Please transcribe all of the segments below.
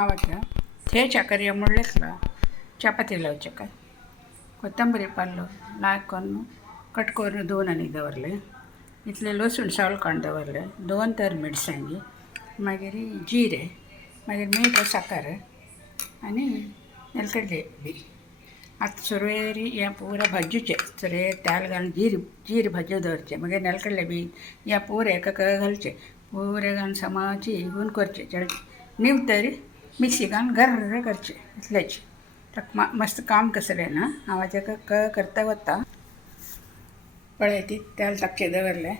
ಆವತ್ತು ಚಕರಿಯ ಮುಳ್ಳೆಸ್ಲ ಚಪಾತಿ ಲವಚಕ ಕೊತ್ತಂಬರಿ ಪಲ್ಲು ನಾಲ್ಕು कटकोर दोन आनी दवरले इतले लसूण सोलकावन दवरले 2 तर मिरसांगी मागीर जिरे मागीर मीठ साखर आनी नेलकड्डे बी आतां सुरवेरी हें पुरो भाजूचें सुरवेर तेल घालून जीर भाजू दवरचें मागीर नेलकड्डे बी हें पुरो एका घालचें पुरे घालून समाची गुण करचें नीव तरी मिक्सी घालून गर्र करचें इतलेंच मस्त काम कसलें ना हांव ताका करता वता पळय ती तेल तापचें दवरलें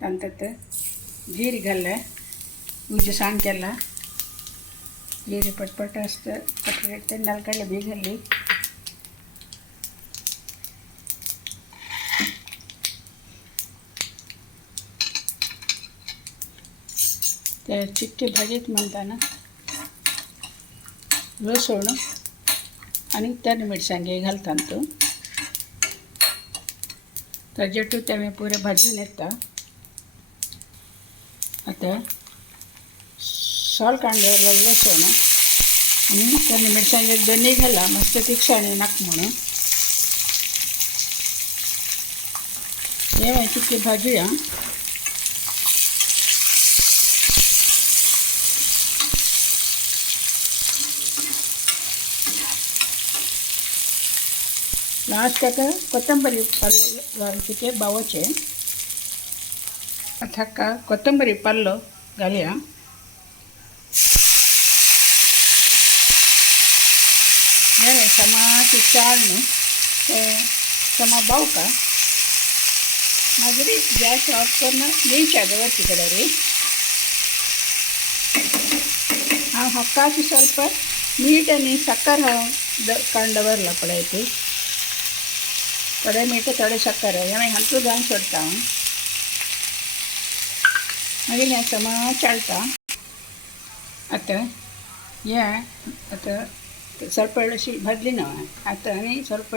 तांतत जीर घालें उज्जसाण केला जीर पटपट आसता पटपट नेलकड्डे बी घाली ते चिक्की भाजीत म्हणटाना लसूण आनी तेल मिरसांगे घालता तूं ताजेटू ते पुरे भाजून येता आतां सोल कांदे लसूण आनी तेल मिरसांगे दोनी घाला मस्त तिखसाणी नाक म्हणून हे चिक्की भाजूया लास्ट ताका कोथंबरी पल्लो घालचे बावचे ताका कोथंबरी पल्लो घालया बरें समाची चाळून समा बावका मागीर गॅस ऑफ करून नीच्या दवरची कडेन हांव हक्काची ಸ್ವಲ್ಪ मीठ आनी साखर हांव काडून दवरला पळय ती थोडे मीठ थोडे साखर हे हातूंत घालून सोडटा हांव मागीर हें समा चाळटा आतां ಸ್ವಲ್ಪ अशी भाजली ना आतां आनी ಸ್ವಲ್ಪ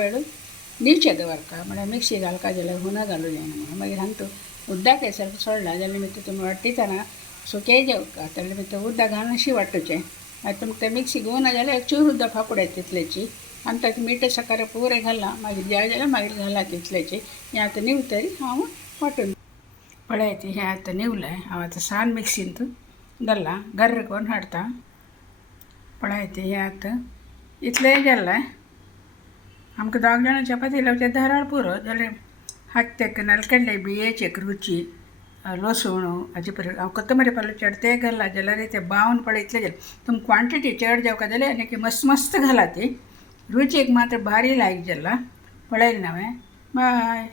नीवचें दवरता म्हळ्यार मिक्सी घालता जाल्यार हुना घालूं जायना म्हणून मागीर हांगा उदक हे ಸ್ವಲ್ಪ सोडला जाल्यार मागीर तुमी वाट्टितना सुकें जेवता जाल्यार मागीर उदक घालून अशी वांटूचें मागीर तुमकां ते मिक्सी घेवना जाल्यार एक चूर उदक फापड तितलेची आनी ताका मीठ साखर पुरे घाला मागीर जाय जाल्यार मागीर घाला तितलेची हें आतां निवतरी हांव वांटून पळय ती हें आतां निवलें हांव आतां सान मिक्सींत घाला गर्र करून हाडटा पळय ती हें आतां इतलें जालें आमकां 2 जाणां चपाती लावचे धाराळ पुरो जाल्यार हात तेका नेलकड्डे बियेचे रुची लसूण हाजे पयर हांव कोथंबरी पल्लो चड ते घाला जाल्यार ते बावन पळय इतलें जालें तुमकां क्वॉन्टिटी चड जावका जाल्यार आनी मस्त मस्त घाला ती रुचीक मात्र भारी लायक जाला पळयलें हांवें बाय.